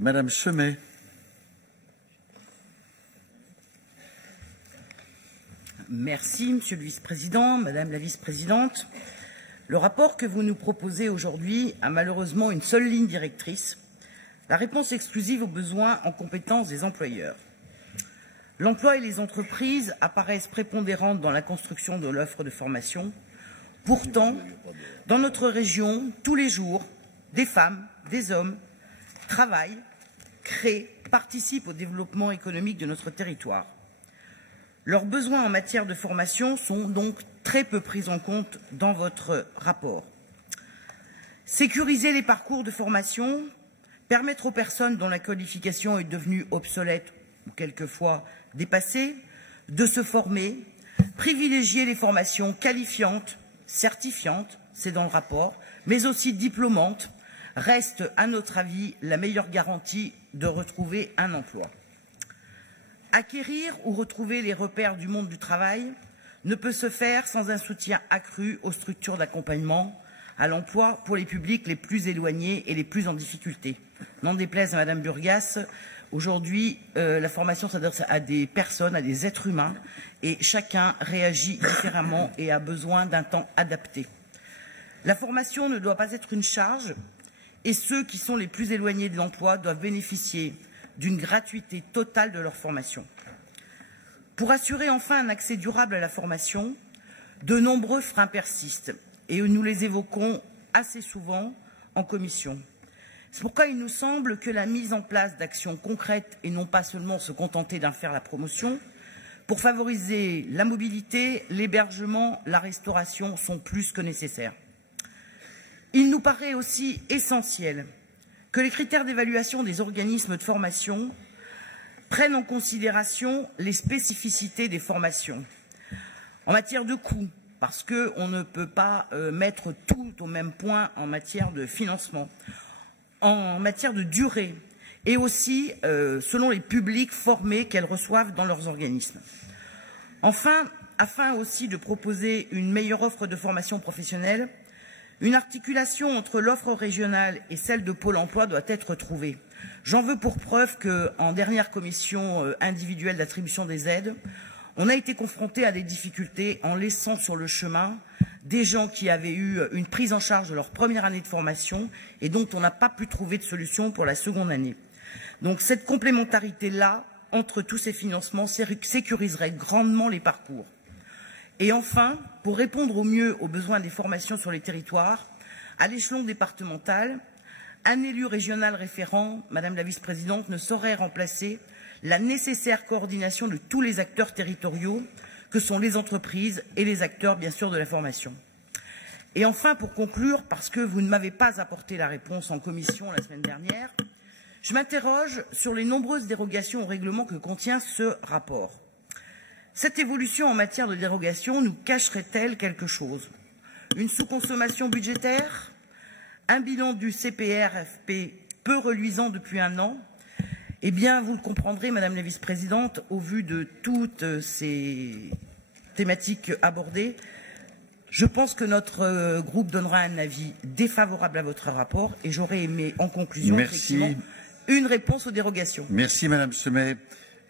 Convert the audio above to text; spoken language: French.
Madame Semet. Merci, Monsieur le Vice-président, Madame la Vice-présidente. Le rapport que vous nous proposez aujourd'hui a malheureusement une seule ligne directrice, la réponse exclusive aux besoins en compétences des employeurs. L'emploi et les entreprises apparaissent prépondérantes dans la construction de l'offre de formation. Pourtant, dans notre région, tous les jours, des femmes, des hommes travaillent, créent, participent au développement économique de notre territoire. Leurs besoins en matière de formation sont donc très peu pris en compte dans votre rapport. Sécuriser les parcours de formation, permettre aux personnes dont la qualification est devenue obsolète ou quelquefois dépassée de se former, privilégier les formations qualifiantes, certifiantes, c'est dans le rapport, mais aussi diplômantes, reste à notre avis la meilleure garantie de retrouver un emploi. Acquérir ou retrouver les repères du monde du travail ne peut se faire sans un soutien accru aux structures d'accompagnement à l'emploi pour les publics les plus éloignés et les plus en difficulté. N'en déplaise à Madame Burgas, aujourd'hui, la formation s'adresse à des personnes, à des êtres humains, et chacun réagit différemment et a besoin d'un temps adapté. La formation ne doit pas être une charge, et ceux qui sont les plus éloignés de l'emploi doivent bénéficier d'une gratuité totale de leur formation. Pour assurer enfin un accès durable à la formation, de nombreux freins persistent et nous les évoquons assez souvent en commission. C'est pourquoi il nous semble que la mise en place d'actions concrètes et non pas seulement se contenter d'en faire la promotion, pour favoriser la mobilité, l'hébergement, la restauration sont plus que nécessaires. Il nous paraît aussi essentiel que les critères d'évaluation des organismes de formation prennent en considération les spécificités des formations. En matière de coûts, parce qu'on ne peut pas mettre tout au même point en matière de financement, en matière de durée, et aussi selon les publics formés qu'elles reçoivent dans leurs organismes. Enfin, afin aussi de proposer une meilleure offre de formation professionnelle, une articulation entre l'offre régionale et celle de Pôle emploi doit être trouvée. J'en veux pour preuve qu'en dernière commission individuelle d'attribution des aides, on a été confronté à des difficultés en laissant sur le chemin des gens qui avaient eu une prise en charge de leur première année de formation et dont on n'a pas pu trouver de solution pour la seconde année. Donc cette complémentarité-là, entre tous ces financements, sécuriserait grandement les parcours. Et enfin, pour répondre au mieux aux besoins des formations sur les territoires, à l'échelon départemental, un élu régional référent, Madame la Vice-présidente, ne saurait remplacer la nécessaire coordination de tous les acteurs territoriaux que sont les entreprises et les acteurs, bien sûr, de la formation. Et enfin, pour conclure, parce que vous ne m'avez pas apporté la réponse en commission la semaine dernière, je m'interroge sur les nombreuses dérogations au règlement que contient ce rapport. Cette évolution en matière de dérogation nous cacherait-elle quelque chose? Une sous-consommation budgétaire? Un bilan du CPRFP peu reluisant depuis un an? Eh bien, vous le comprendrez, Madame la Vice-présidente, au vu de toutes ces thématiques abordées, je pense que notre groupe donnera un avis défavorable à votre rapport et j'aurais aimé, en conclusion, effectivement, une réponse aux dérogations. Merci, Madame Semet.